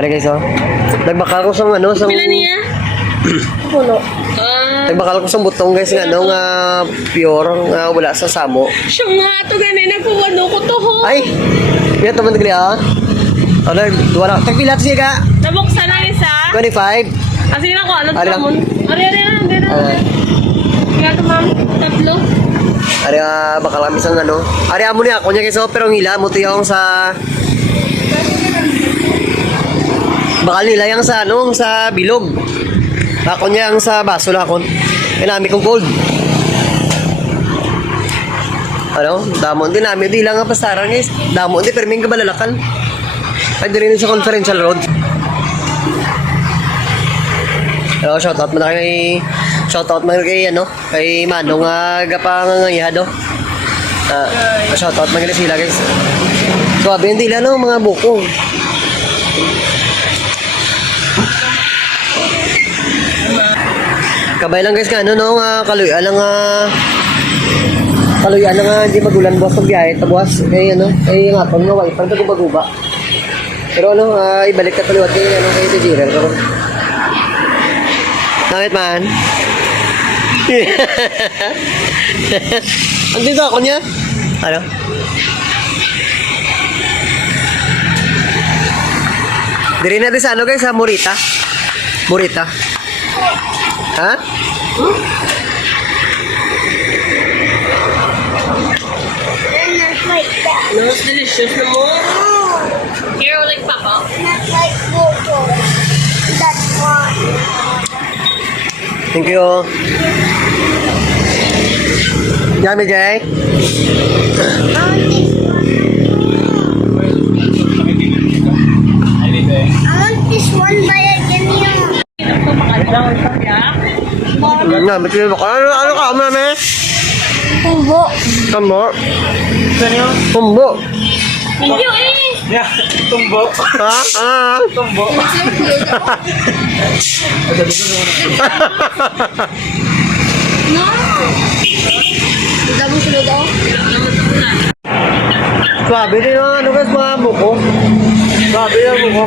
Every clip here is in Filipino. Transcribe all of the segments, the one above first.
Ari guys, oh. Nagbakal ko sa ano, sa... Pila niya? Puno. Nagbakal ko sa butong guys, nga ano, nga pure, nga wala sa samo. Siya nga, ito ganun, nagpuwano ko to ho. Ay! Yan, taman tigli, ah. Ano, wala. Tagpila siya ka? Nabuksan na isa. 25. Kasi na ko, ano Ari ito lang. mo? Ari na. Kaya ito ma'am, tatlo. Ari, bakal kami sa ano. Ari, amo niya, ako niya guys, oh, pero ang hila, muto yung sa... Bakal nila yung sa ano, sa bilog. Ako niya ang sa baso na ako. Kinami kong gold. Ano? Damon din namin. Di lang nga pastaran guys. Damon din. Pero may kabalalakan. Ay, din rin sa conferential road. Hello, shoutout mo na kay... Shoutout mo kay ano? Kay Manong gapangangayado. Shoutout mo kay sila guys. Suwabe hindi lang no, mga buko. Kabay lang guys ka ano no, kaluyan lang kaluyan lang hindi magulan buwas pag biyahe tabuas kay ano kay nga pag naway pa guba-guba. Pero ano ibalik ka taliwat kay ano kay Tejira karon. Nakit man. Andito ako niya. Ano? Diri na din sa ano guys sa Morita. Morita. Ha? No, it's delicious na mo. Here, like Papa. Not like Coco. That's one. Thank you. Yummy, Jay. I want this one by a ganyan. Nga, bitin mo. Ano ka, mami? Kumbo. Tumbo. Tumbo. Thank you eh. Ya, tumbo. Ha? Tumbo. No. Damo sulod ako. Sabi din yung ano guys, mga buko. Sabi yung buko.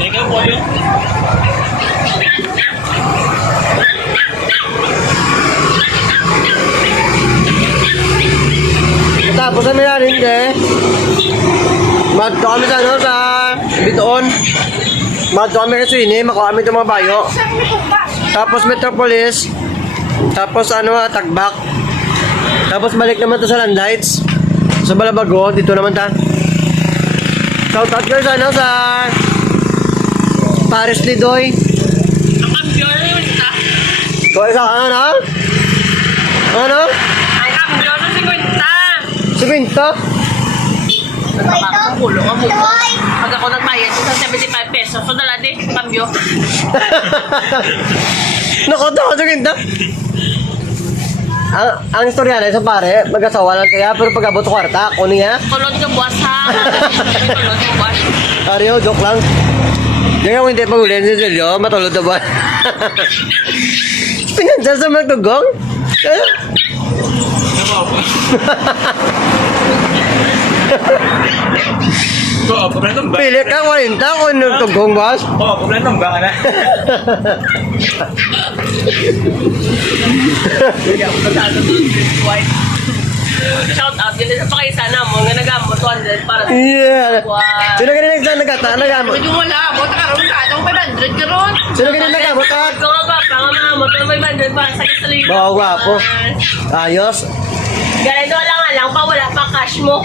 Ikaw po yun. Tapos kami na rin Madto kami sa ano, sa Bitoon. Madto kami sa Swini, makuha kami itong mga bayo. Tapos Metropolis. Tapos ano, Tagbak. Tapos balik naman to sa Landlights. Sa Balabago, dito naman ta. Shoutout guys ano, sa Paris Lidoy. Ang kambiyon na yun ita. So isa ano? Ano? Ang kambiyon na 50. Si Pinto? Nagpapakakulo ka mo. Pag ako nagbayad sa 75 pesos, so dala din, kambyo. Nakoto ko sa Pinto. Ang istorya na sa pare, mag-asawa lang kaya, pero pag abot kwarta, ako niya. Tulod ka buwas ha. Tulod ka buwas. Ariyo, joke lang. Diyan ako hindi pag-ulin si Silio, matulog na ba? Pinansa sa magtugong? Oo, kompletong ba? Pilit ka 40 kung nagtugong, boss. Oo, kompletong ba ka na? Shout out, yun sa pakisa na mo, nga nagamot 200 para sa Yeah. Wow. Sino ganun nagkata? Nagamot? Medyo wala, bota karon ka, itong 500 karon. Sino ganun nagamot ka? Kung ako, mga motor 500 para sa kasalino. Oo, gwapo. Ayos. Ganito lang, pa wala pa cash mo.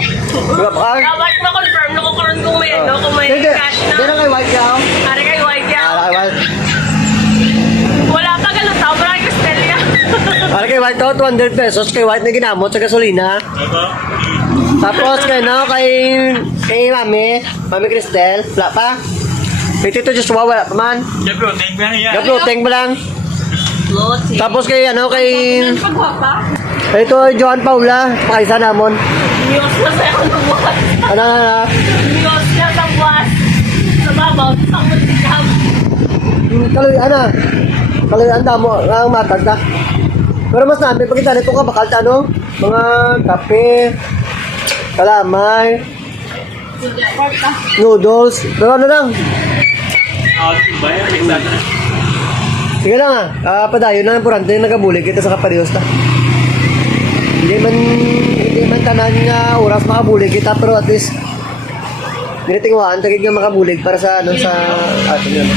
Gwapo ka? Dapat ma-confirm na kung karon kung may ano, kung may Hindi. cash na. Hindi na kay White Cow. Pare kay White Cow. Wala pa ganun tao, para kay Castelia. Para kay White Cow, 200 pesos. Kay White na ginamot sa gasolina. Tapos kay no, kay Mami Cristel, wala pa. Kay Tito Joshua, wala pa man. Siyempre, thank you yan. Gaploteng mo lang. Lotsi. Tapos kay ano, kay Pagwapa. ito Joan Paula, pakaisa namon. Niyos na sa ako ng buwas. Ano. Niyos na sa buwas. Sa babaw, sa mutikam. Kaluyan damo ang matag ka. Pero mas namin pag kita nito ka bakal ano, mga kape, kalamay, Noodles. Pero ano lang. Ba yan? Exact. Sige lang padayon lang importante yung nagabulig kita sa kaparehos ta. Hindi man tanan nga oras makabulig kita pero at least ginitingwaan tagig nga makabulig para sa ano sa atin yun.